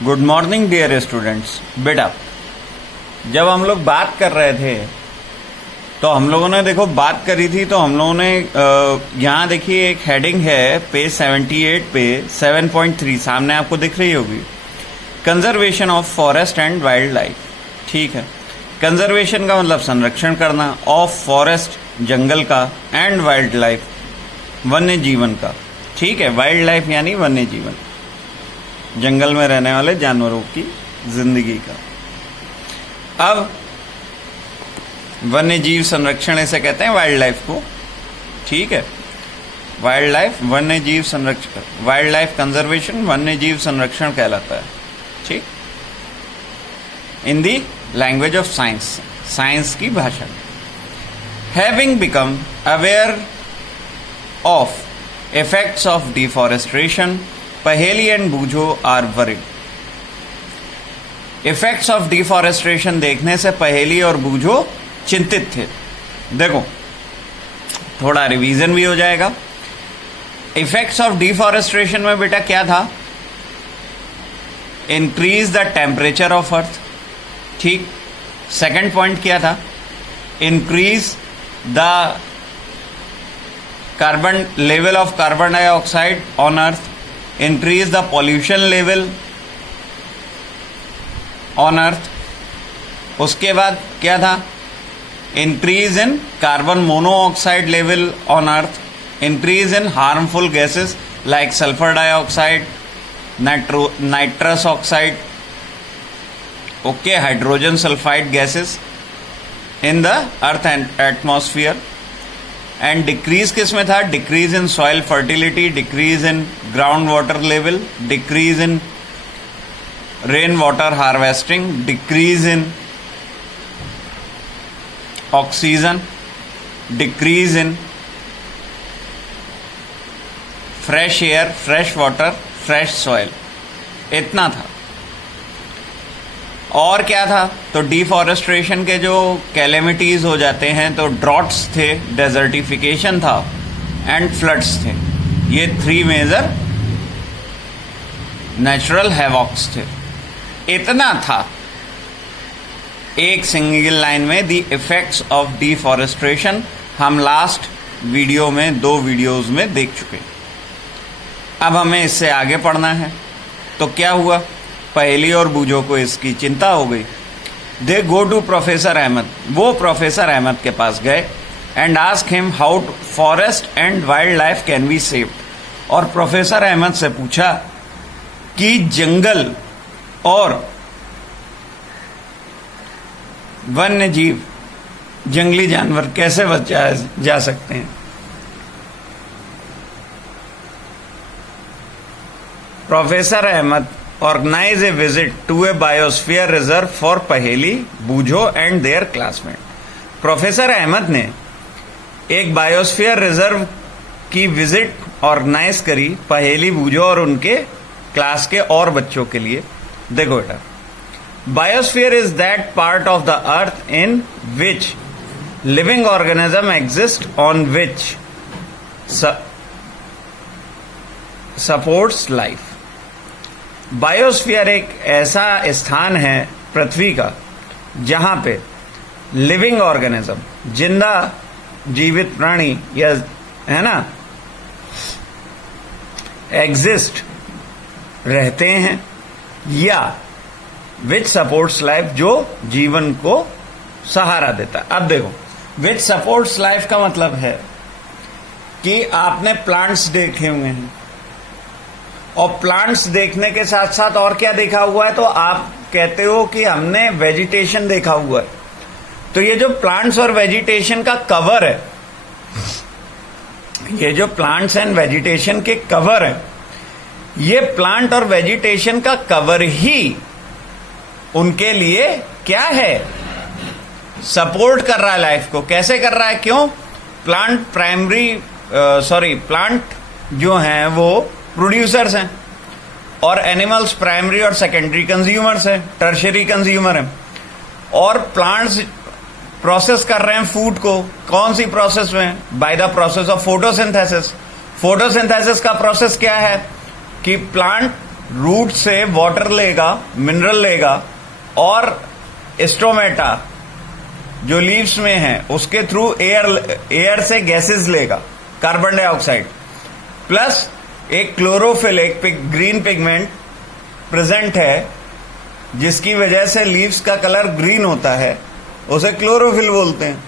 Good morning dear students. बेटा, जब हम लोग बात कर रहे थे तो हम लोगों ने देखो बात करी थी, तो हम लोगों ने यहाँ देखिए एक हेडिंग है पेज 78 पे 7.3 सामने आपको दिख रही होगी, conservation of forest and wild life. ठीक है, कंजर्वेशन का मतलब संरक्षण करना, ऑफ फॉरेस्ट जंगल का, एंड वाइल्ड लाइफ वन्य जीवन का। ठीक है, वाइल्ड लाइफ यानी वन्य जीवन, जंगल में रहने वाले जानवरों की जिंदगी का। अब वन्य जीव संरक्षण इसे कहते हैं, वाइल्ड लाइफ को। ठीक है, वाइल्ड लाइफ वन्य जीव संरक्षण, वाइल्ड लाइफ कंजर्वेशन वन्य जीव संरक्षण कहलाता है। ठीक, in the language of science, science की भाषा। Having become aware of effects of deforestation, Paheli and Bujo are worried. Effects of deforestation देखने से पहेली और बूझो चिंतित थे। देखो, थोड़ा रिवीजन भी हो जाएगा। इफेक्ट्स ऑफ डिफॉरेस्ट्रेशन में बेटा क्या था? Increase the temperature of earth. ठीक, सेकंड पॉइंट क्या था? Increase the carbon level of carbon dioxide on earth, increase the pollution level on earth। उसके बाद क्या था? increase in carbon monoxide level on earth, increase in harmful gases like sulfur dioxide, nitrous oxide, okay, hydrogen sulfide gases in the earth and atmosphere। And decrease किस में था? Decrease in soil fertility, decrease in ground water level, decrease in rain water harvesting, decrease in oxygen, decrease in fresh air, fresh water, fresh soil. इतना था। और क्या था? तो deforestation के जो कैलेमिटीज हो जाते हैं, तो ड्रॉट्स थे, डेजर्टिफिकेशन था, एंड फ्लड्स थे। ये थ्री मेजर नेचुरल हैवॉक्स थे। इतना था एक सिंगल लाइन में द इफेक्ट्स ऑफ डिफॉरेस्ट्रेशन। हम लास्ट वीडियो में, 2 वीडियोस में देख चुके। अब हमें इससे आगे पढ़ना है। तो क्या हुआ? पहेली और बूझो को इसकी चिंता हो गई। दे गो टू प्रोफेसर अहमद। वो प्रोफेसर अहमद के पास गए and ask him how forest and wild life can be saved. और प्रोफेसर अहमद से पूछा कि जंगल और वन्य जीव, जंगली जानवर कैसे बचाए जा सकते हैं। Professor Ahmed organize a visit to a biosphere reserve for पहेली, बूझो and their classmate। Professor Ahmed ने एक बायोस्फीयर रिजर्व की विजिट ऑर्गेनाइज करी पहेली, बूझो और उनके क्लास के और बच्चों के लिए। देखो बेटा, biosphere is that part of the earth in which living organism exist on which supports life. Biosphere एक ऐसा स्थान है पृथ्वी का जहां पे लिविंग ऑर्गेनिज्म, जिंदा जीवित प्राणी, या है ना, एग्जिस्ट, रहते हैं, या विच सपोर्ट्स लाइफ, जो जीवन को सहारा देता। अब देखो, विच सपोर्ट्स लाइफ का मतलब है कि आपने प्लांट्स देखे हुए हैं, और प्लांट्स देखने के साथ साथ और क्या देखा हुआ है? तो आप कहते हो कि हमने वेजिटेशन देखा हुआ है। तो ये जो प्लांट्स और वेजिटेशन का कवर है, ये जो प्लांट्स एंड वेजिटेशन के कवर है, ये प्लांट और वेजिटेशन का कवर ही उनके लिए क्या है? सपोर्ट कर रहा है लाइफ को। कैसे कर रहा है? क्यों? प्लांट जो हैं वो प्रोड्यूसर्स हैं, और एनिमल्स प्राइमरी और सेकेंडरी कंज्यूमर्स हैं, टर्शरी कंज्यूमर हैं। और प्लांट्स प्रोसेस कर रहे हैं फूड को। कौन सी प्रोसेस में? By the process of photosynthesis. Photosynthesis का प्रोसेस क्या है? कि प्लांट रूट से वाटर लेगा, मिनरल लेगा, और स्टोमेटा जो लीव्स में है उसके थ्रू एयर से गैसेस लेगा, कार्बन डाइऑक्साइड, प्लस एक क्लोरोफिल, एक ग्रीन पिगमेंट प्रेजेंट है जिसकी वजह से लीव्स का कलर ग्रीन होता है, उसे क्लोरोफिल बोलते हैं।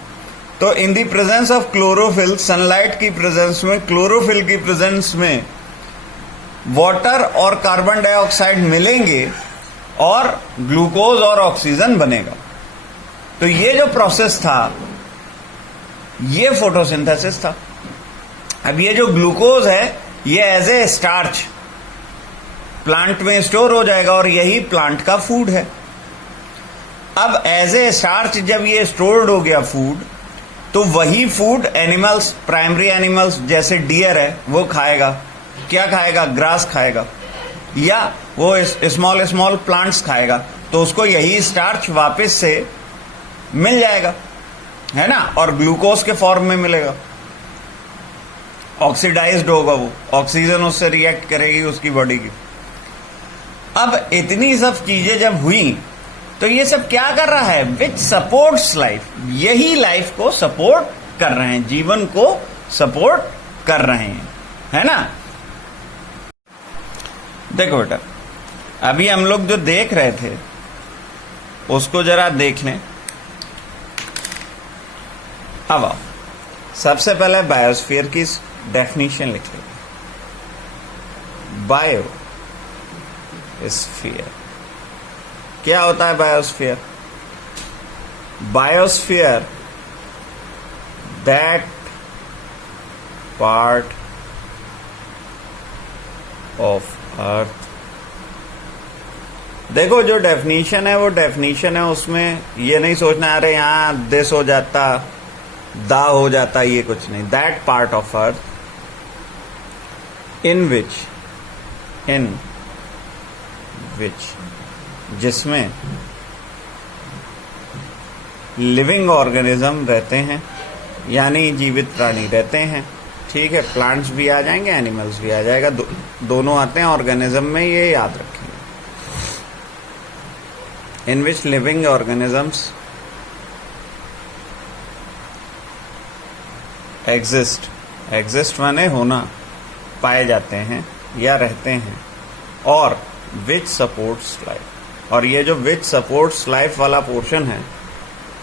तो in the presence of chlorophyll, sunlight की प्रेजेंस में, क्लोरोफिल की प्रेजेंस में वाटर और कार्बन डाइऑक्साइड मिलेंगे और ग्लूकोज और ऑक्सीजन बनेगा। तो ये जो प्रोसेस था ये फोटोसिंथेसिस था। अब ये जो ग्लूकोज है ये एज ए स्टार्च प्लांट में स्टोर हो जाएगा और यही प्लांट का फूड है। अब एज ए स्टार्च जब ये स्टोर्ड हो गया फूड, तो वही फूड एनिमल्स, प्राइमरी एनिमल्स जैसे डियर है वो खाएगा। क्या खाएगा? ग्रास खाएगा या वो स्मॉल स्मॉल प्लांट्स खाएगा, तो उसको यही स्टार्च वापस से मिल जाएगा, है ना, और ग्लूकोज के फॉर्म में मिलेगा। ऑक्सीडाइज्ड होगा वो, ऑक्सीजन उससे रिएक्ट करेगी उसकी बॉडी की। अब इतनी सब चीजें जब हुई तो ये सब क्या कर रहा है? विच सपोर्ट्स लाइफ, यही लाइफ को सपोर्ट कर रहे हैं, जीवन को सपोर्ट कर रहे हैं, है ना। देखो बेटा, अभी हम लोग जो देख रहे थे उसको जरा देख लें। अब आओ, सबसे पहले बायोस्फीयर की डेफिनेशन लिख लें। बायोस्फीयर क्या होता है? Biosphere, biosphere that part of earth. देखो जो डेफिनेशन है वो डेफिनेशन है, उसमें ये नहीं सोचना अरे यहां दिस हो जाता, दा हो जाता, ये कुछ नहीं। दैट पार्ट ऑफ अर्थ इन विच जिसमें लिविंग ऑर्गेनिज्म रहते हैं, यानी जीवित प्राणी रहते हैं। ठीक है, प्लांट्स भी आ जाएंगे, एनिमल्स भी आ जाएगा, दोनों आते हैं ऑर्गेनिज्म में, ये याद रखेंगे। इन विच लिविंग ऑर्गेनिजम्स एग्जिस्ट माने होना, पाए जाते हैं या रहते हैं, और विच सपोर्ट्स लाइफ। और ये जो विच सपोर्ट्स लाइफ वाला पोर्शन है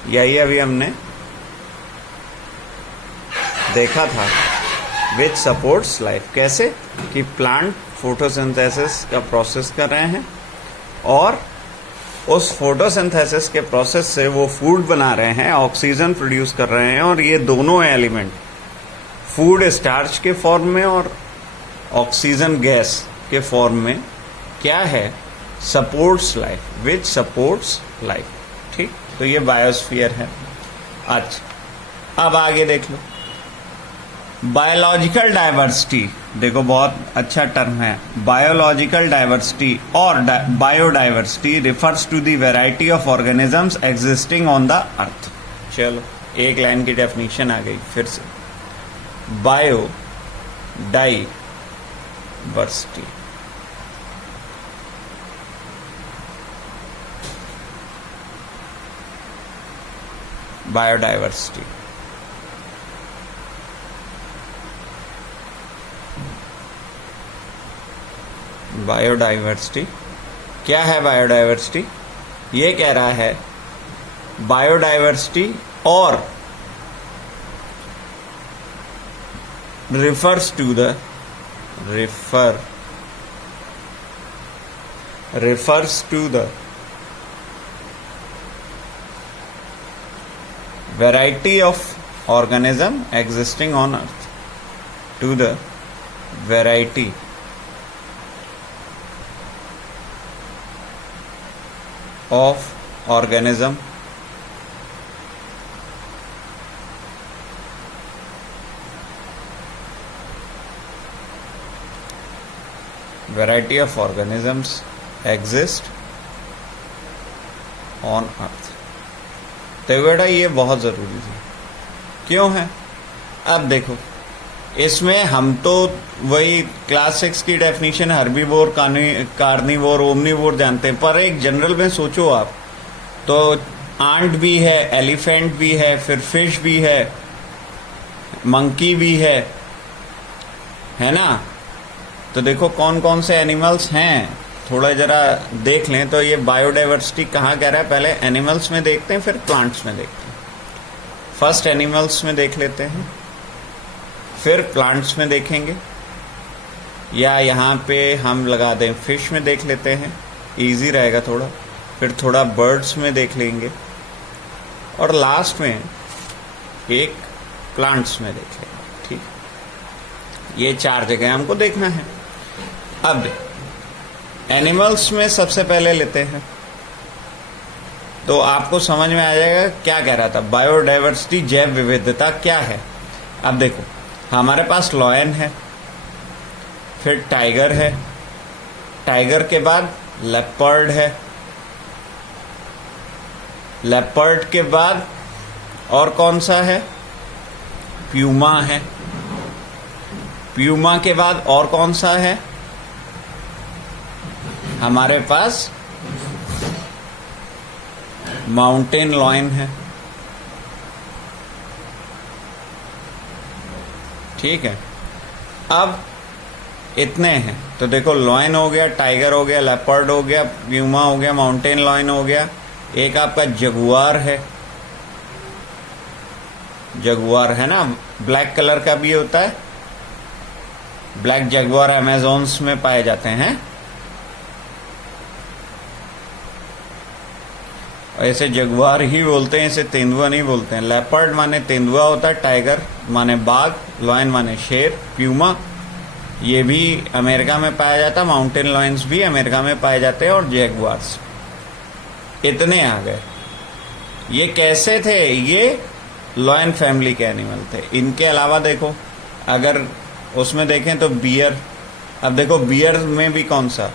यही अभी हमने देखा था। विच सपोर्ट्स लाइफ कैसे कि प्लांट फोटोसिंथेसिस का प्रोसेस कर रहे हैं और उस फोटोसिंथेसिस के प्रोसेस से वो फूड बना रहे हैं, ऑक्सीजन प्रोड्यूस कर रहे हैं, और ये दोनों एलिमेंट फूड स्टार्च के फॉर्म में और ऑक्सीजन गैस के फॉर्म में क्या है? Supports life, which supports life. ठीक, तो ये बायोस्फीयर है। अच्छा, अब आगे देख लो। बायोलॉजिकल डाइवर्सिटी, देखो बहुत अच्छा टर्म है। बायोलॉजिकल डाइवर्सिटी और biodiversity refers to the variety of organisms existing on the earth. चलो एक लाइन की डेफिनेशन आ गई फिर से। बायोडाइवर्सिटी बायोडाइवर्सिटी बायोडाइवर्सिटी क्या है? बायोडाइवर्सिटी ये कह रहा है बायोडाइवर्सिटी और refers to the variety of organism existing on earth, to the variety of organism variety of organisms exist on earth। तो बेटा ये बहुत जरूरी है। क्यों है? अब देखो, इसमें हम तो वही क्लास 6 की डेफिनेशन हर्बीवोर, कार्निवोर, ओमनीवोर जानते हैं, पर एक जनरल में सोचो आप तो आंट भी है, एलिफेंट भी है, फिर फिश भी है, मंकी भी है ना। तो देखो कौन कौन से एनिमल्स हैं, थोड़ा जरा देख लें। तो ये बायोडाइवर्सिटी कहाँ कह रहा है, पहले एनिमल्स में देखते हैं फिर प्लांट्स में देखते हैं। फर्स्ट एनिमल्स में देख लेते हैं, फिर प्लांट्स में देखेंगे, या यहाँ पे हम लगा दें फिश में देख लेते हैं, इजी रहेगा थोड़ा। फिर थोड़ा बर्ड्स में देख लेंगे और लास्ट में एक प्लांट्स में देख लेंगे। ठीक, ये 4 जगह हमको देखना है। अब एनिमल्स में सबसे पहले लेते हैं, तो आपको समझ में आ जाएगा क्या कह रहा था। बायोडाइवर्सिटी, जैव विविधता क्या है। अब देखो हमारे पास लॉयन है, फिर टाइगर है, टाइगर के बाद लेपर्ड है, लेपर्ड के बाद और कौन सा है, प्यूमा है, प्यूमा के बाद और कौन सा है हमारे पास, माउंटेन लॉयन है। ठीक है, अब इतने हैं। तो देखो लॉयन हो गया, टाइगर हो गया, लेपर्ड हो गया, प्यूमा हो गया, माउंटेन लॉयन हो गया। एक आपका जगुआर है, जगुआर है ना, ब्लैक कलर का भी होता है, ब्लैक जगुआर अमेज़न्स में पाए जाते हैं। ऐसे जगुआर ही बोलते हैं, इसे तेंदुआ नहीं बोलते हैं। लेपर्ड माने तेंदुआ होता है, टाइगर माने बाघ, लॉयन माने शेर, प्यूमा ये भी अमेरिका में पाया जाता है, माउंटेन लॉयंस भी अमेरिका में पाए जाते हैं, और जैगुआर्स। इतने आ गए। ये कैसे थे, ये लॉयन फैमिली के एनिमल थे। इनके अलावा देखो अगर उसमें देखें तो बियर। अब देखो बियर में भी कौन सा,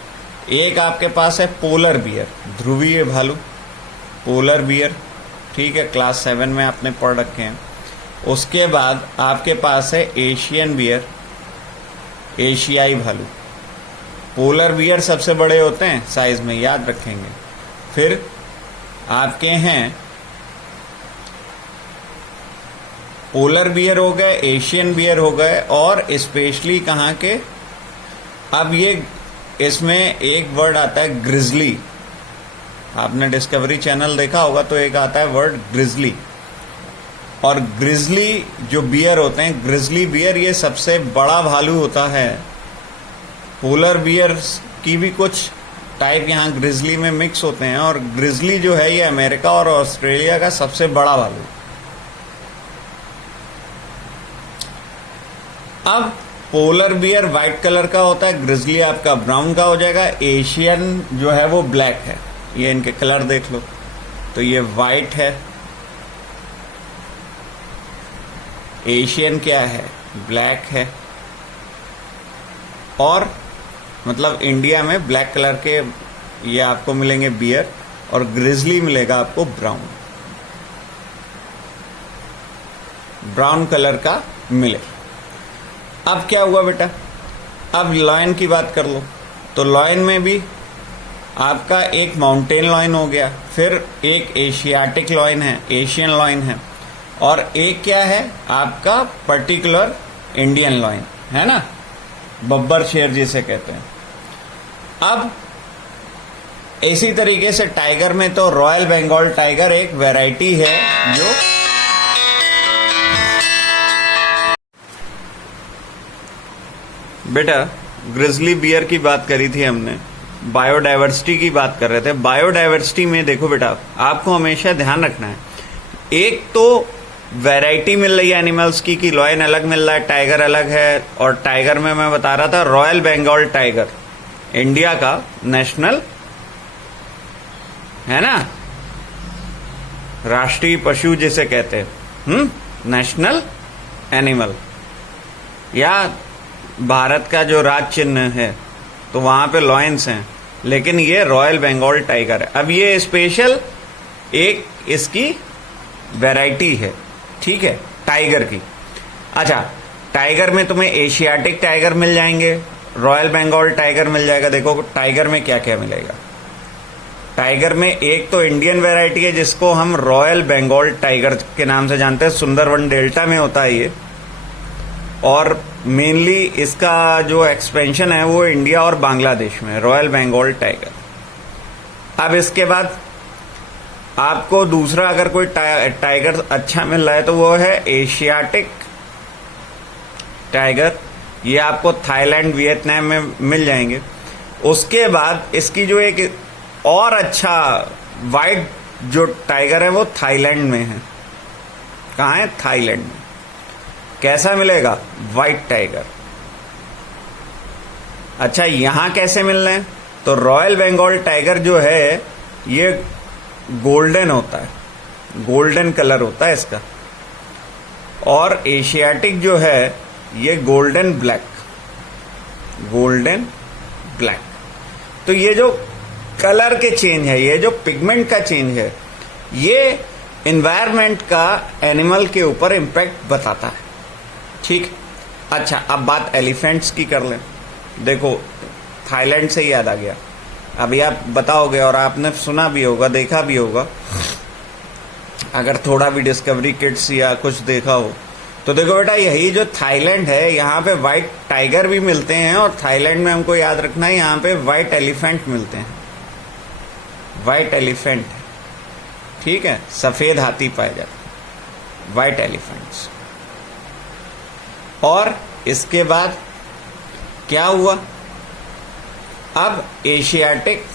एक आपके पास है पोलर बियर, ध्रुवीय भालू, पोलर बियर। ठीक है, क्लास 7 में आपने पढ़ रखे हैं। उसके बाद आपके पास है एशियन बियर, एशियाई भालू। पोलर बियर सबसे बड़े होते हैं साइज में, याद रखेंगे। फिर आपके हैं पोलर बियर हो गए, एशियन बियर हो गए, और स्पेशली कहाँ के, अब ये इसमें एक वर्ड आता है ग्रिजली। आपने डिस्कवरी चैनल देखा होगा तो एक आता है वर्ड ग्रिजली, और ग्रिजली जो बियर होते हैं, ग्रिजली बियर ये सबसे बड़ा भालू होता है। पोलर बियर की भी कुछ टाइप यहाँ ग्रिजली में मिक्स होते हैं, और ग्रिजली जो है ये अमेरिका और ऑस्ट्रेलिया का सबसे बड़ा भालू। अब पोलर बियर व्हाइट कलर का होता है, ग्रिजली आपका ब्राउन का हो जाएगा, एशियन जो है वो ब्लैक है। ये इनके कलर देख लो, तो ये व्हाइट है, एशियन क्या है, ब्लैक है, और मतलब इंडिया में ब्लैक कलर के ये आपको मिलेंगे बियर, और ग्रिजली मिलेगा आपको ब्राउन, ब्राउन कलर का मिले। अब क्या हुआ बेटा, अब लॉयन की बात कर लो। तो लॉयन में भी आपका एक माउंटेन लॉयन हो गया, फिर एक एशियाटिक लॉयन है, एशियन लॉयन है, और एक क्या है आपका पर्टिकुलर इंडियन लॉयन है ना, बब्बर शेर जिसे कहते हैं। अब इसी तरीके से टाइगर में तो रॉयल बंगाल टाइगर एक वैरायटी है जो बेटा ग्रिजली बियर की बात करी थी हमने, बायोडाइवर्सिटी की बात कर रहे थे। बायोडाइवर्सिटी में देखो बेटा आपको हमेशा ध्यान रखना है, एक तो वैरायटी मिल रही है एनिमल्स की कि लॉयन अलग मिल रहा है, टाइगर अलग है, और टाइगर में मैं बता रहा था रॉयल बंगाल टाइगर इंडिया का नेशनल है ना, राष्ट्रीय पशु जिसे कहते हैं, नेशनल एनिमल, या भारत का जो राज चिन्ह है, तो वहां पे लॉयंस हैं, लेकिन ये रॉयल बंगाल टाइगर है। अब ये स्पेशल एक इसकी वैरायटी है, ठीक है, टाइगर की। अच्छा, टाइगर में तुम्हें एशियाटिक टाइगर मिल जाएंगे, रॉयल बंगाल टाइगर मिल जाएगा। देखो टाइगर में क्या क्या मिलेगा। टाइगर में एक तो इंडियन वैरायटी है जिसको हम रॉयल बंगाल टाइगर के नाम से जानते हैं, सुंदरवन डेल्टा में होता है ये, और मेनली इसका जो एक्सपेंशन है वो इंडिया और बांग्लादेश में, रॉयल बंगाल टाइगर। अब इसके बाद आपको दूसरा अगर कोई टाइगर अच्छा मिल रहा है तो वो है एशियाटिक टाइगर, ये आपको थाईलैंड वियतनाम में मिल जाएंगे। उसके बाद इसकी जो एक और अच्छा वाइट जो टाइगर है वो थाईलैंड में है। कहाँ है? थाईलैंड में। कैसा मिलेगा? White tiger. अच्छा यहां कैसे मिल रहे हैं? तो रॉयल बंगाल टाइगर जो है ये गोल्डन होता है, गोल्डन कलर होता है इसका, और एशियाटिक जो है ये गोल्डन ब्लैक, गोल्डन ब्लैक। तो ये जो कलर के चेंज है, ये जो पिगमेंट का चेंज है, ये एनवायरनमेंट का एनिमल के ऊपर इम्पैक्ट बताता है। ठीक। अच्छा अब बात एलिफेंट्स की कर लें। देखो थाईलैंड से याद आ गया, अभी आप बताओगे और आपने सुना भी होगा, देखा भी होगा, अगर थोड़ा भी डिस्कवरी किड्स या कुछ देखा हो तो देखो बेटा, यही जो थाईलैंड है यहाँ पे व्हाइट टाइगर भी मिलते हैं, और थाईलैंड में हमको याद रखना है यहाँ पे व्हाइट एलिफेंट मिलते हैं, व्हाइट एलिफेंट। ठीक है, सफेद हाथी पाए जाते, व्हाइट एलिफेंट्स। और इसके बाद क्या हुआ? अब एशियाटिक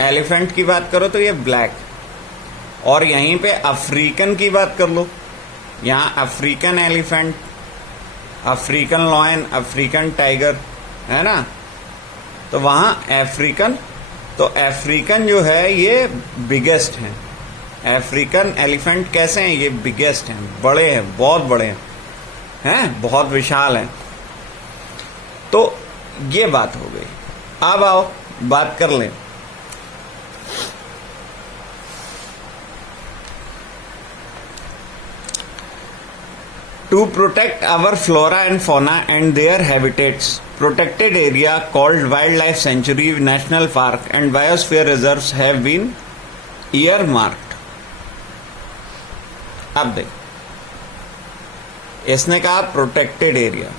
एलिफेंट की बात करो तो ये ब्लैक, और यहीं पे अफ्रीकन की बात कर लो, यहां African elephant, African lion, African tiger है ना, तो वहां अफ्रीकन, तो अफ्रीकन जो है ये बिगेस्ट है। अफ्रीकन एलिफेंट कैसे हैं? ये बिगेस्ट हैं, बड़े हैं, बहुत बड़े हैं, बहुत विशाल हैं। तो ये बात हो गई। अब आओ बात कर लें to protect our flora and fauna and their habitats. Protected area called wildlife sanctuary, national park and biosphere reserves have been earmarked. अब देख, इसने कहा protected area,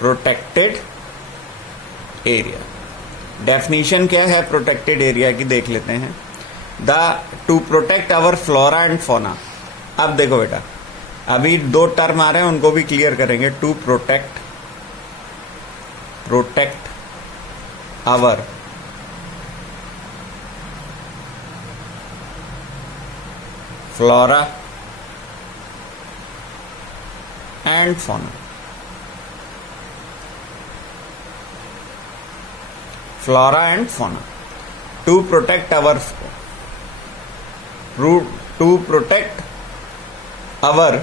protected area. Definition क्या है प्रोटेक्टेड एरिया की देख लेते हैं। To protect our flora and fauna. अब देखो बेटा, अभी दो टर्म आ रहे हैं, उनको भी क्लियर करेंगे। To protect, protect our flora and fauna, flora and fauna. To protect our, to protect our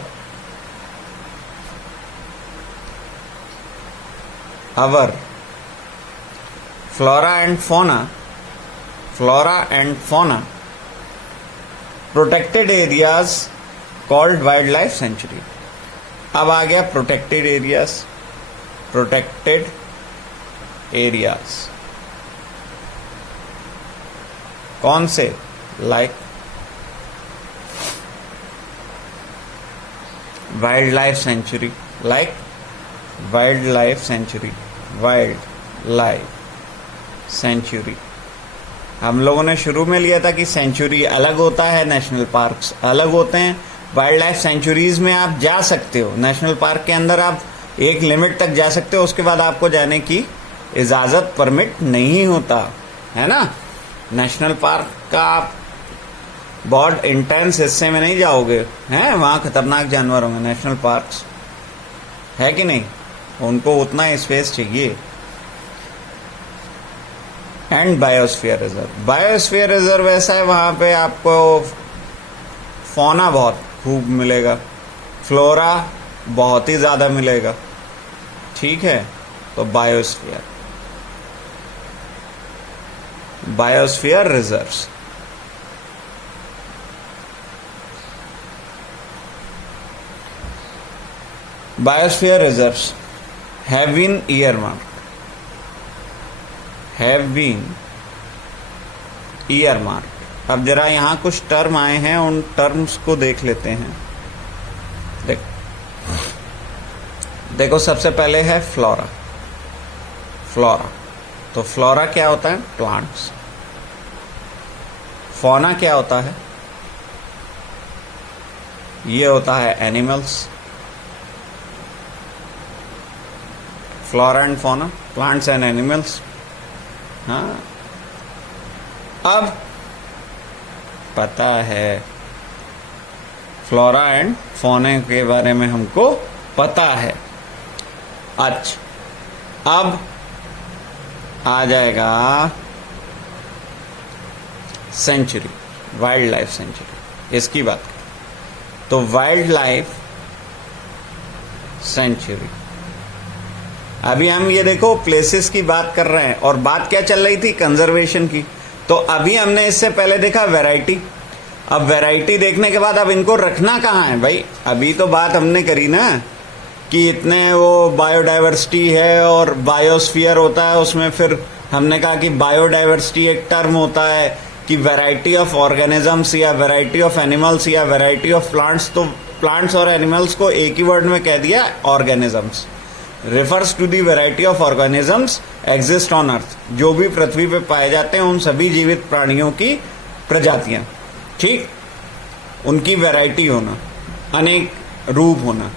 flora and fauna, flora and fauna, protected areas called wildlife sanctuary। अब आ गया protected areas, protected areas कौन से? like wildlife sanctuary, like wildlife sanctuary, wild life sanctuary. हम लोगों ने शुरू में लिया था कि सेंचुरी अलग होता है, नेशनल पार्क्स अलग होते हैं। वाइल्ड लाइफ सेंचुरीज में आप जा सकते हो, नेशनल पार्क के अंदर आप एक लिमिट तक जा सकते हो, उसके बाद आपको जाने की इजाजत, परमिट नहीं होता है ना। नेशनल पार्क का आप बहुत इंटेंस हिस्से में नहीं जाओगे, हैं वहां खतरनाक जानवर होंगे। नेशनल पार्क्स है कि नहीं, उनको उतना स्पेस चाहिए। And biosphere reserve, biosphere reserve ऐसा है वहां पे आपको फौना बहुत खूब मिलेगा, फ्लोरा बहुत ही ज्यादा मिलेगा। ठीक है, तो biosphere biosphere reserves. Biosphere reserves have been earmarked, have been earmarked। अब जरा यहां कुछ टर्म आए हैं, उन टर्म्स को देख लेते हैं। देखो सबसे पहले है फ्लोरा। फ्लोरा, तो फ्लोरा क्या होता है? प्लांट्स। फौना क्या होता है? ये होता है animals. Flora and fauna, plants and animals. हाँ, अब पता है फ्लोरा एंड फौने के बारे में हमको पता है। अच्छा, अब आ जाएगा सेंचुरी, वाइल्ड लाइफ सेंचुरी, इसकी बात करें तो वाइल्ड लाइफ सेंचुरी। अभी हम ये देखो प्लेसेस की बात कर रहे हैं और बात क्या चल रही थी? कंजर्वेशन की। तो अभी हमने इससे पहले देखा वैरायटी। अब वैरायटी देखने के बाद अब इनको रखना कहाँ है भाई? अभी तो बात हमने करी ना कि इतने वो बायोडाइवर्सिटी है और बायोस्फीयर होता है, उसमें फिर हमने कहा कि बायोडाइवर्सिटी एक टर्म होता है कि वैरायटी ऑफ ऑर्गेनिजम्स या वैरायटी ऑफ एनिमल्स या वैरायटी ऑफ प्लांट्स। तो प्लांट्स और एनिमल्स को एक ही वर्ड में कह दिया, organisms. Refers to the variety of organisms exist on earth. जो भी पृथ्वी पे पाए जाते हैं उन सभी जीवित प्राणियों की प्रजातियां, ठीक, उनकी वैरायटी होना, अनेक रूप होना।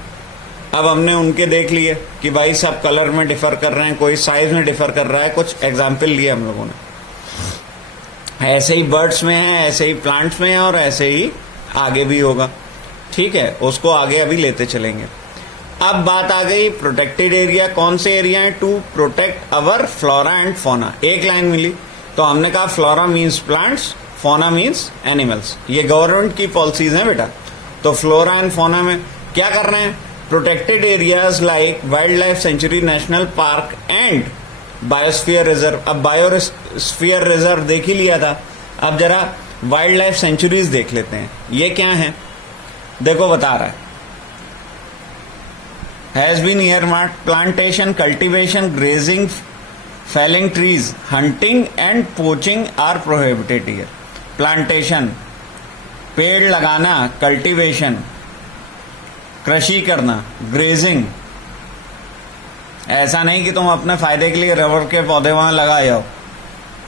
अब हमने उनके देख लिए कि भाई सब कलर में डिफर कर रहे हैं, कोई साइज में डिफर कर रहा है, कुछ एग्जाम्पल लिए हम लोगों ने। ऐसे ही बर्ड्स में है, ऐसे ही प्लांट्स में है और ऐसे ही आगे भी होगा, ठीक है, उसको आगे अभी लेते चलेंगे। अब बात आ गई प्रोटेक्टेड एरिया। कौन से एरिया है? To protect our flora and fauna. एक लाइन मिली तो हमने कहा flora means plants, fauna means animals. ये गवर्नमेंट की पॉलिसीज हैं बेटा। तो फ्लोरा एंड फौना में क्या कर रहे हैं? Protected areas like wild life sanctuary, national park and biosphere reserve. अब बायोस्फीयर रिजर्व देख ही लिया था, अब जरा वाइल्ड लाइफ सेंचुरीज देख लेते हैं। ये क्या है? देखो बता रहा है, has been earmarked plantation, cultivation, grazing, felling trees, hunting and poaching are prohibited here। Plantation, पेड़ लगाना, कल्टीवेशन, कृषि करना, ग्रेजिंग। ऐसा नहीं कि तुम अपने फायदे के लिए रबर के पौधे वहां लगा जाओ,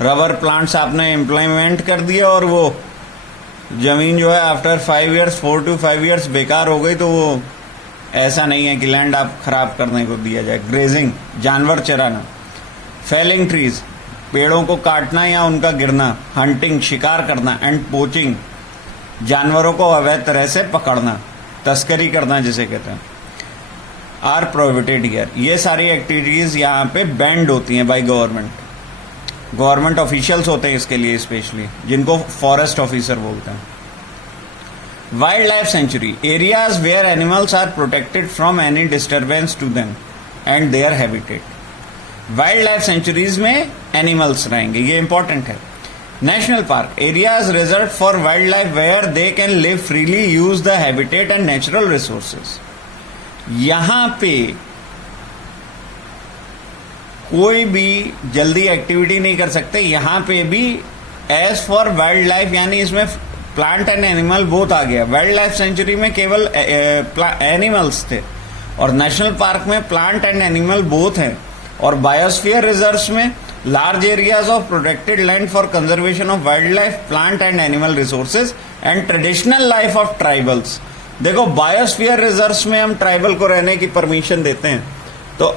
रबर प्लांट्स आपने इम्प्लीमेंट कर दिया और वो जमीन जो है आफ्टर 5 ईयर्स, 4 to 5 ईयर्स बेकार हो गई, तो वो ऐसा नहीं है कि लैंड आप खराब करने को दिया जाए। ग्रेजिंग, जानवर चराना। फेलिंग ट्रीज, पेड़ों को काटना या उनका गिरना। हंटिंग, शिकार करना। एंड पोचिंग, जानवरों को अवैध तरह से पकड़ना, तस्करी करना जिसे कहते हैं, आर प्रोहिबिटेड हियर। ये सारी एक्टिविटीज यहाँ पे बैंड होती हैं बाय गवर्नमेंट। गवर्नमेंट ऑफिशियल्स होते हैं इसके लिए स्पेशली, जिनको फॉरेस्ट ऑफिसर बोलते हैं। Wildlife sanctuary, areas where animals are protected from any disturbance to them and their habitat. Wildlife sanctuaries में एनिमल्स रहेंगे, ये इंपॉर्टेंट है। National park, areas reserve for wildlife where they can live freely, use the habitat and natural resources. यहां पे कोई भी जल्दी activity नहीं कर सकते। यहां पे भी एज फॉर वाइल्ड लाइफ, यानी इसमें प्लांट एंड एनिमल बोथ आ गया। वाइल्ड लाइफ सेंचुरी में केवल एनिमल्स थे और नेशनल पार्क में प्लांट एंड एनिमल बोथ हैं। और बायोस्फीयर रिजर्व्स में large areas of protected land for conservation of wild life, plant and animal resources and traditional life of tribals. देखो biosphere reserves में हम ट्राइबल को रहने की परमिशन देते हैं, तो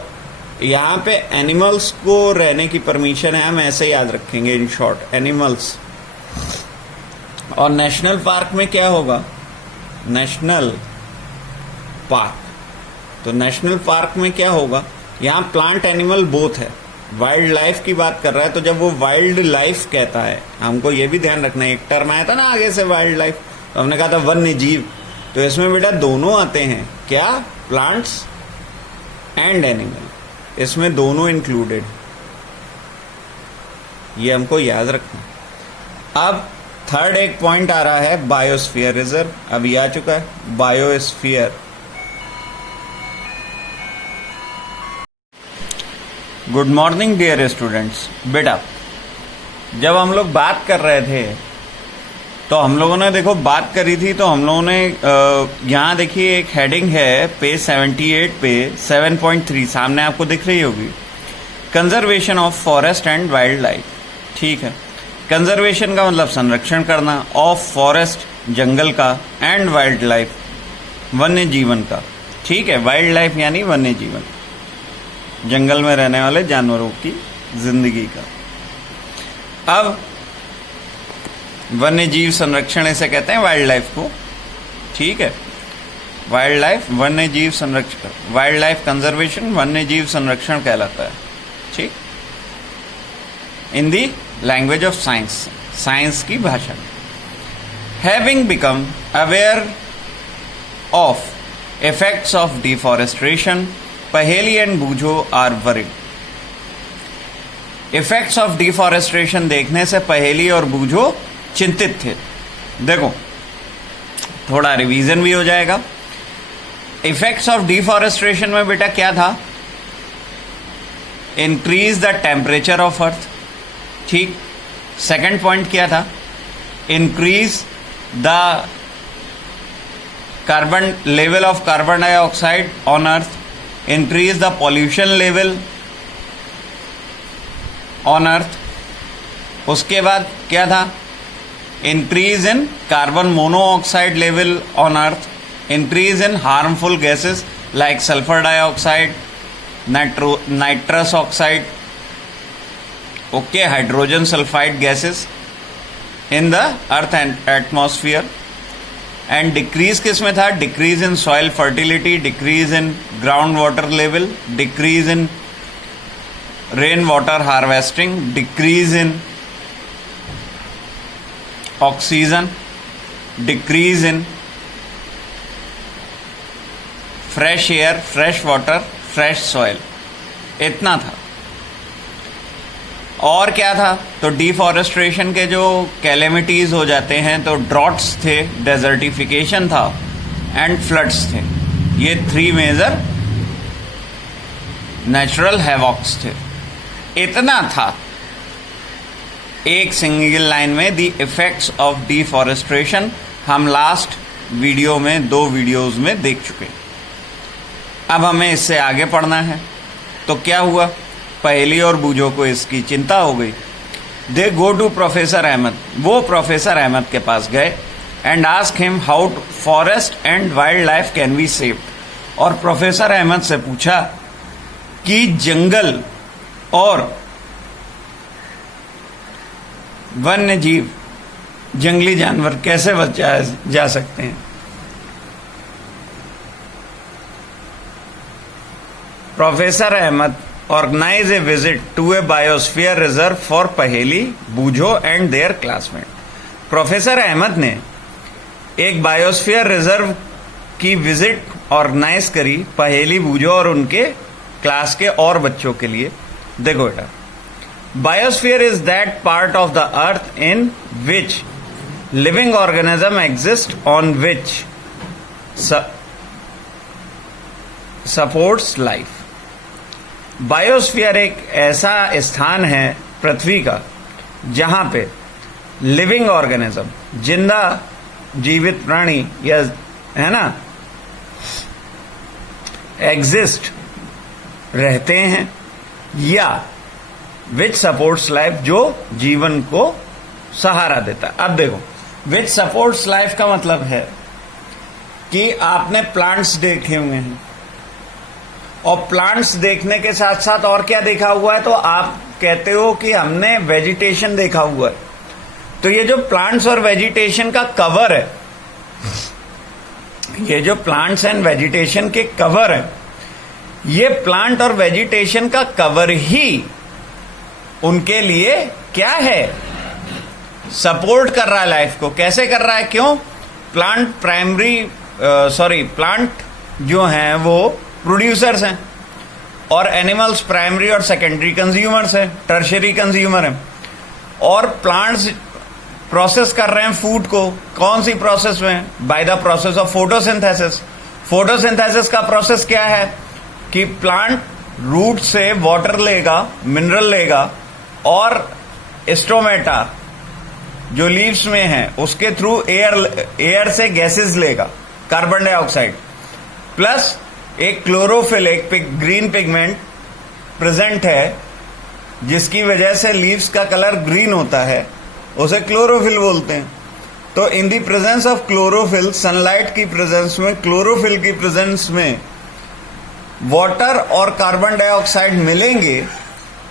यहाँ पे एनिमल्स को रहने की परमिशन है, हम ऐसे याद रखेंगे इन शॉर्ट, एनिमल्स। और नेशनल पार्क में क्या होगा? नेशनल पार्क, तो नेशनल पार्क में क्या होगा? यहाँ प्लांट एनिमल बोथ है। वाइल्ड लाइफ की बात कर रहा है, तो जब वो वाइल्ड लाइफ कहता है, हमको ये भी ध्यान रखना है, एक टर्म आया था ना आगे से वाइल्ड लाइफ, तो हमने कहा था वन्य जीव, तो इसमें बेटा दोनों आते हैं। क्या? प्लांट्स एंड एनिमल, इसमें दोनों इंक्लूडेड। ये हमको याद रखना। अब थर्ड एक पॉइंट आ रहा है बायोस्फीयर रिजर्व, अभी आ चुका है biosphere. Good morning dear students. बेटा जब हम लोग बात कर रहे थे तो हम लोगों ने देखो बात करी थी, तो हम लोगों ने यहाँ देखिए एक हेडिंग है पेज 78 पे 7.3 सामने आपको दिख रही होगी, conservation of forest and wild life. ठीक है, कंजर्वेशन का मतलब संरक्षण करना, ऑफ फॉरेस्ट जंगल का, एंड वाइल्ड लाइफ वन्य जीवन का। ठीक है, वाइल्ड लाइफ यानी वन्य जीवन, जंगल में रहने वाले जानवरों की जिंदगी का। अब वन्य जीव संरक्षण इसे कहते हैं, वाइल्ड लाइफ को। ठीक है, वाइल्ड लाइफ वन्य जीव संरक्षण, वाइल्ड लाइफ कंजर्वेशन वन्य जीव संरक्षण कहलाता है। ठीक, in the language of science, science की भाषा में। Having become aware of effects of deforestation, Paheli and Boojho are worried. Effects of deforestation देखने से पहेली और बूझो चिंतित थे। देखो थोड़ा रिवीजन भी हो जाएगा। इफेक्ट्स ऑफ डिफॉरेस्टेशन में बेटा क्या था? Increase the temperature of earth. ठीक, सेकंड पॉइंट क्या था? Increase the carbon level of carbon dioxide on earth, increase the pollution level on earth. उसके बाद क्या था? Increase in carbon monoxide level on earth, increase in harmful gases like sulphur dioxide, nitrous oxide, okay, hydrogen sulphide gases in the earth atmosphere. And decrease किस में था? Decrease in soil fertility, decrease in ground water level, decrease in rain water harvesting, decrease in oxygen, decrease in fresh air, fresh water, fresh soil. इतना था। और क्या था? तो deforestation के जो कैलेमिटीज हो जाते हैं, तो ड्रॉट्स थे, डेजर्टिफिकेशन था, एंड फ्लड्स थे। ये 3 मेजर नेचुरल हैवॉक्स थे। इतना था एक सिंगल लाइन में दी इफेक्ट्स ऑफ डिफॉरेस्टेशन। हम लास्ट वीडियो में 2 वीडियोस में देख चुके। अब हमें इससे आगे पढ़ना है। तो क्या हुआ? पहेली और बूझो को इसकी चिंता हो गई। दे गो टू प्रोफेसर अहमद, वो प्रोफेसर अहमद के पास गए and ask him how forest and wild life can be saved. और प्रोफेसर अहमद से पूछा कि जंगल और वन्य जीव, जंगली जानवर कैसे बचाए जा सकते हैं। Professor Ahmed organize a visit to a biosphere reserve for पहेली, बूझो and their classmate। Professor Ahmed ने एक बायोस्फीयर रिजर्व की विजिट ऑर्गेनाइज करी पहेली, बूझो और उनके क्लास के और बच्चों के लिए। देखो बेटा, biosphere is that part of the earth in which living organism exist on which supports life. Biosphere एक ऐसा स्थान है पृथ्वी का जहां पे लिविंग ऑर्गेनिज्म, जिंदा जीवित प्राणी या है ना, एग्जिस्ट रहते हैं, या विच सपोर्ट्स लाइफ, जो जीवन को सहारा देता है। अब देखो, विच सपोर्ट्स लाइफ का मतलब है कि आपने प्लांट्स देखे हुए हैं, और प्लांट्स देखने के साथ साथ और क्या देखा हुआ है? तो आप कहते हो कि हमने वेजिटेशन देखा हुआ है। तो ये जो प्लांट्स और वेजिटेशन का कवर है, ये जो प्लांट्स एंड वेजिटेशन के कवर है, ये प्लांट और वेजिटेशन का कवर ही उनके लिए क्या है? सपोर्ट कर रहा है लाइफ को। कैसे कर रहा है? क्यों? प्लांट प्लांट जो हैं वो प्रोड्यूसर्स हैं, और एनिमल्स प्राइमरी और सेकेंडरी कंज्यूमर्स हैं, टर्शियरी कंज्यूमर हैं। और प्लांट्स प्रोसेस कर रहे हैं फूड को। कौन सी प्रोसेस में? By the process of photosynthesis. Photosynthesis का प्रोसेस क्या है कि प्लांट रूट से वाटर लेगा, मिनरल लेगा, और स्टोमेटा जो लीव्स में है उसके थ्रू एयर से गैसेस लेगा, कार्बन डाइऑक्साइड, प्लस एक क्लोरोफिल, एक ग्रीन पिगमेंट प्रेजेंट है जिसकी वजह से लीव्स का कलर ग्रीन होता है, उसे क्लोरोफिल बोलते हैं। तो in the presence of chlorophyll, sunlight की प्रेजेंस में, क्लोरोफिल की प्रेजेंस में वाटर और कार्बन डाइऑक्साइड मिलेंगे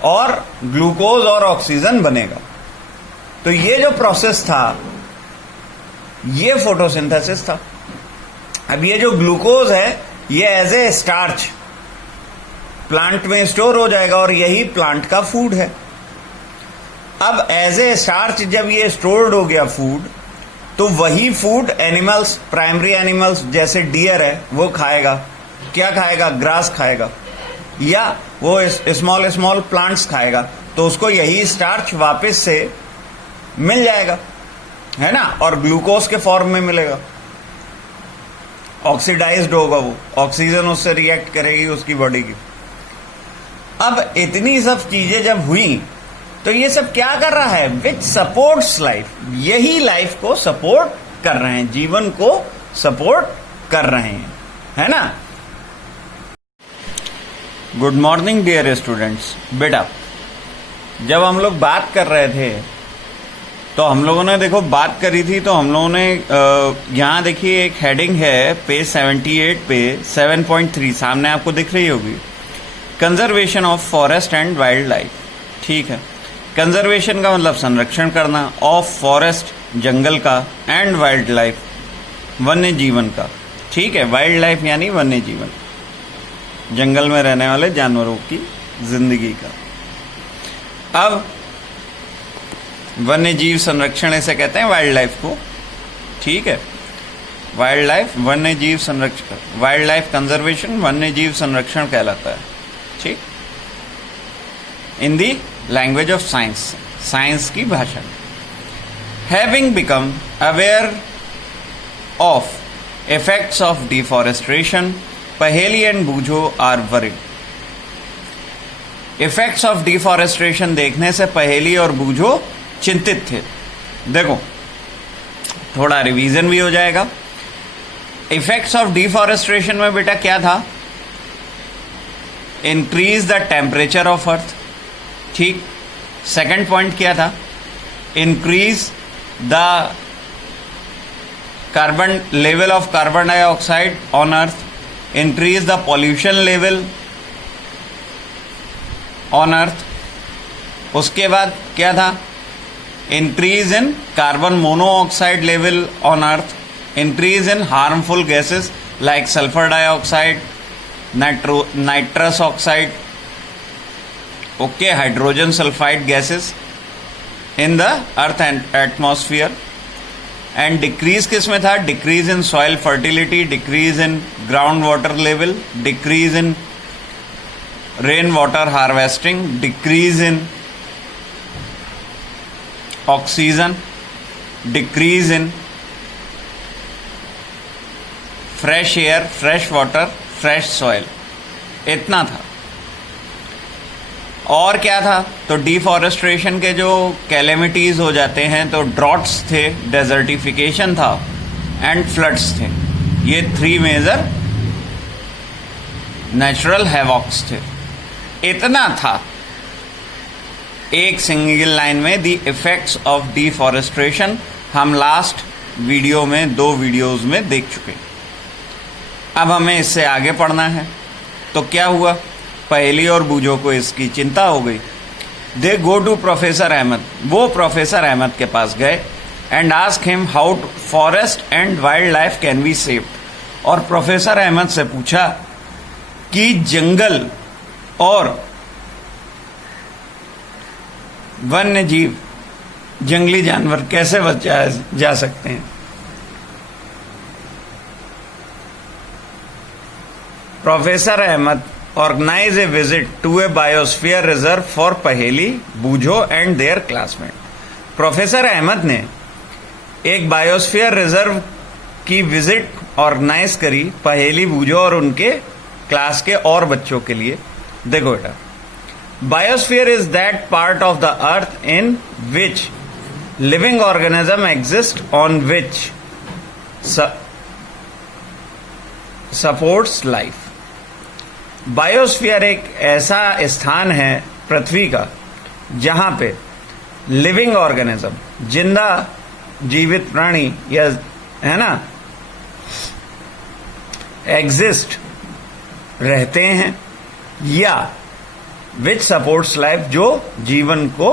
और ग्लूकोज और ऑक्सीजन बनेगा। तो ये जो प्रोसेस था ये फोटोसिंथेसिस था। अब ये जो ग्लूकोज है ये एज ए स्टार्च प्लांट में स्टोर हो जाएगा और यही प्लांट का फूड है। अब एज ए स्टार्च जब ये स्टोर्ड हो गया फूड, तो वही फूड एनिमल्स, प्राइमरी एनिमल्स जैसे डियर है वो खाएगा। क्या खाएगा? ग्रास खाएगा या वो स्मॉल स्मॉल प्लांट्स खाएगा, तो उसको यही स्टार्च वापस से मिल जाएगा, है ना, और ग्लूकोज के फॉर्म में मिलेगा। ऑक्सीडाइज्ड होगा वो, ऑक्सीजन उससे रिएक्ट करेगी उसकी बॉडी की। अब इतनी सब चीजें जब हुई तो ये सब क्या कर रहा है? विच सपोर्ट्स लाइफ, यही लाइफ को सपोर्ट कर रहे हैं, जीवन को सपोर्ट कर रहे हैं, है ना। Good morning dear students. बेटा, जब हम लोग बात कर रहे थे तो हम लोगों ने देखो बात करी थी, तो हम लोगों ने यहां देखिए एक हेडिंग है पेज 78 पे 7.3 सामने आपको दिख रही होगी, conservation of forest and wild life. ठीक है, कंजर्वेशन का मतलब संरक्षण करना, ऑफ फॉरेस्ट जंगल का, एंड वाइल्ड लाइफ वन्य जीवन का। ठीक है, वाइल्ड लाइफ यानी वन्य जीवन, जंगल में रहने वाले जानवरों की जिंदगी का। अब वन्य जीव संरक्षण इसे कहते हैं, वाइल्ड लाइफ को। ठीक है, वाइल्ड लाइफ वन्य जीव संरक्षण, वाइल्ड लाइफ कंजर्वेशन वन्य जीव संरक्षण कहलाता है। ठीक, in the language of science, science की भाषा में। Having become aware of effects of deforestation, Paheli and Boojho are worried. Effects of deforestation देखने से पहेली और बूझो चिंतित थे। देखो थोड़ा रिवीजन भी हो जाएगा। इफेक्ट्स ऑफ डिफॉरेस्ट्रेशन में बेटा क्या था? Increase the temperature of earth. ठीक, सेकंड पॉइंट क्या था? Increase the carbon level of carbon dioxide on earth, increase the pollution level on earth. उसके बाद क्या था? Increase in carbon monoxide level on earth, increase in harmful gases like sulphur dioxide, nitrous oxide, okay, hydrogen sulphide gases in the earth atmosphere. And decrease किस में था? Decrease in soil fertility, decrease in ground water level, decrease in rain water harvesting, decrease in oxygen, decrease in fresh air, fresh water, fresh soil. इतना था। और क्या था? तो deforestation के जो कैलेमिटीज हो जाते हैं, तो ड्रॉट्स थे, डेजर्टिफिकेशन था, एंड फ्लड्स थे। ये 3 मेजर नेचुरल हैवॉक्स थे। इतना था एक सिंगल लाइन में दी इफेक्ट्स ऑफ डिफॉरेस्ट्रेशन। हम लास्ट वीडियो में 2 वीडियोस में देख चुके। अब हमें इससे आगे पढ़ना है। तो क्या हुआ? पहेली और बूझो को इसकी चिंता हो गई। दे गो टू प्रोफेसर अहमद, वो प्रोफेसर अहमद के पास गए and ask him how forest and wild life can be saved. और प्रोफेसर अहमद से पूछा कि जंगल और वन्य जीव, जंगली जानवर कैसे बचाए जा सकते हैं। Professor Ahmed organize a visit to a biosphere reserve for Paheli, Boojo and their classmate. Professor Ahmed ने एक बायोस्फीयर रिजर्व की विजिट ऑर्गेनाइज करी पहेली बूझो और उनके क्लास के और बच्चों के लिए। देखो बेटा, biosphere is that part of the earth in which living organism exist on which supports life. Biosphere एक ऐसा स्थान है पृथ्वी का जहां पे लिविंग ऑर्गेनिज्म, जिंदा जीवित प्राणी या है ना, एग्जिस्ट रहते हैं, या विच सपोर्ट्स लाइफ, जो जीवन को